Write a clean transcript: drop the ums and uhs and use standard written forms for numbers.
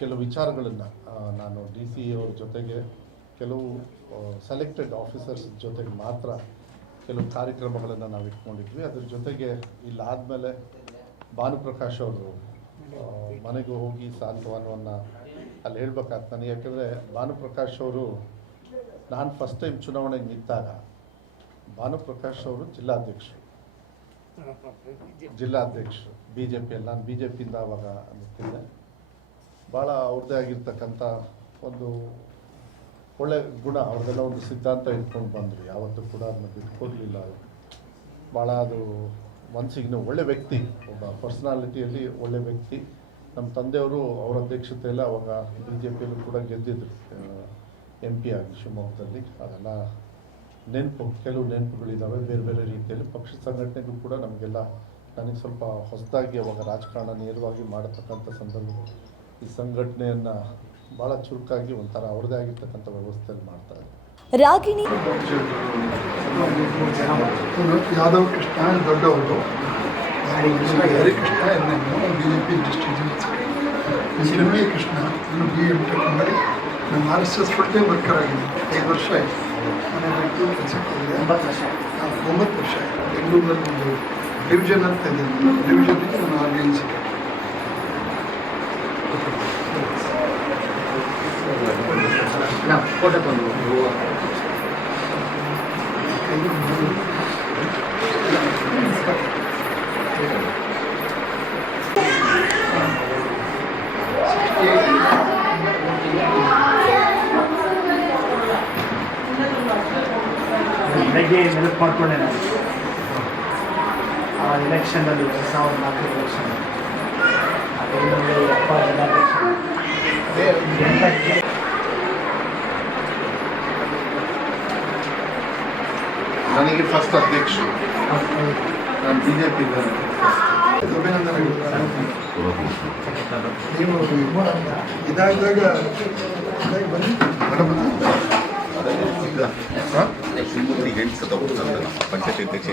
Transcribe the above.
ಕೆಲವು ವಿಚಾರಗಳನ್ನು ನಾನು ಡಿ ಸಿ ಅವ್ರ ಜೊತೆಗೆ ಕೆಲವು ಸೆಲೆಕ್ಟೆಡ್ ಆಫೀಸರ್ಸ್ ಜೊತೆಗೆ ಮಾತ್ರ ಕೆಲವು ಕಾರ್ಯಕ್ರಮಗಳನ್ನು ನಾವು ಇಟ್ಕೊಂಡಿದ್ವಿ. ಅದ್ರ ಜೊತೆಗೆ ಇಲ್ಲಾದಮೇಲೆ ಭಾನುಪ್ರಕಾಶ್ ಅವರು ಮನೆಗೆ ಹೋಗಿ ಸಾಂತ್ವನವನ್ನು ಅಲ್ಲಿ ಹೇಳ್ಬೇಕಾಗ್ತ ನನಗೆ. ಯಾಕೆಂದರೆ ಭಾನುಪ್ರಕಾಶ್ ಅವರು ನಾನು ಫಸ್ಟ್ ಟೈಮ್ ಚುನಾವಣೆಗೆ ನಿಂತಾಗ ಭಾನುಪ್ರಕಾಶ್ ಅವರು ಜಿಲ್ಲಾಧ್ಯಕ್ಷರು BJPಯಲ್ಲಿ. ನಾನು BJPಯಿಂದ ಆವಾಗ ನಿಂತಿದ್ದೆ. ಭಾಳ ಅವ್ರದ್ದೇ ಆಗಿರ್ತಕ್ಕಂಥ ಒಂದು ಒಳ್ಳೆ ಗುಣ, ಅವ್ರದ್ದೆಲ್ಲ ಒಂದು ಸಿದ್ಧಾಂತ ಇಟ್ಕೊಂಡು ಬಂದರು. ಯಾವತ್ತೂ ಕೂಡ ಅದನ್ನ ಬಿಟ್ಕೊಡ್ಲಿಲ್ಲ. ಭಾಳ ಅದು ಮನಸ್ಸಿಗೆ ಒಳ್ಳೆ ವ್ಯಕ್ತಿ, ಒಬ್ಬ ಪರ್ಸ್ನಾಲಿಟಿಯಲ್ಲಿ ಒಳ್ಳೆ ವ್ಯಕ್ತಿ. ನಮ್ಮ ತಂದೆಯವರು ಅವರ ಅಧ್ಯಕ್ಷತೆಯಲ್ಲಿ ಅವಾಗ BJPಯಲ್ಲೂ ಕೂಡ ಗೆದ್ದಿದ್ರು MP ಆಗಿ ಶಿವಮೊಗ್ಗದಲ್ಲಿ. ಅದೆಲ್ಲ ಕೆಲವು ನೆನಪುಗಳಿದ್ದಾವೆ ಬೇರೆ ಬೇರೆ ರೀತಿಯಲ್ಲಿ. ಪಕ್ಷ ಸಂಘಟನೆಗೂ ಕೂಡ ನನಗೆ ಸ್ವಲ್ಪ ಹೊಸದಾಗಿ ಅವಾಗ ರಾಜಕಾರಣ ನೇರವಾಗಿ ಮಾಡತಕ್ಕಂಥ ಸಂದರ್ಭ ಈ ಸಂಘಟನೆಯನ್ನು ಭಾಳ ಚುರುಕಾಗಿ ಒಂಥರ ಅವ್ರದ್ದೇ ಆಗಿರ್ತಕ್ಕಂಥ ವ್ಯವಸ್ಥೆಯಲ್ಲಿ ಮಾಡ್ತಾರೆ. ರಾಗಿಣಿ ಯಾದವ್ ಕೃಷ್ಣ ದೊಡ್ಡವರು, Harikrishna BJP district NA Krishna ನಾನು BM ಟೆಕ್ ಮಾಡಿ ನಮ್ಮ RSS ಫುಲ್ ಟೈಮ್ ವರ್ಕರ್ ಆಗಿದೆ. 5 ವರ್ಷ ಆಯಿತು. ನಾನು ಕೆಲಸಕ್ಕೆ ಹೋಗಿದೆ. 9 ವರ್ಷ ಆಯಿತು. ಬೆಂಗಳೂರಲ್ಲಿ ಒಂದು ಡಿವಿಷನ್ ಅಂತ ಇದೆ, ಡಿವಿಷನ್ಗೆ ನಾನು ಆರ್ಗನೈಸ್ ಬೆಳಗ್ಗೆ ನೆನಪು ಮಾಡ್ಕೊಂಡೆ ನಾನು ಆ ಎಲೆಕ್ಷನ್ನಲ್ಲಿ 2004 ಎಲೆಕ್ಷನ್, ಆ ಟೈಮಲ್ಲಿ ಅಪ್ಪ ಜಿಲ್ಲಾಧ್ಯಕ್ಷ. ನನಗೆ ಫಸ್ಟ್ ಅಧ್ಯಕ್ಷರು ನಾನು BJP ಅಭಿನಂದನೆಗಳು. ನೀವು ಇದಾದಾಗ ಬನ್ನಿ ಪಂಚಾಯತ್ ಅಧ್ಯಕ್ಷ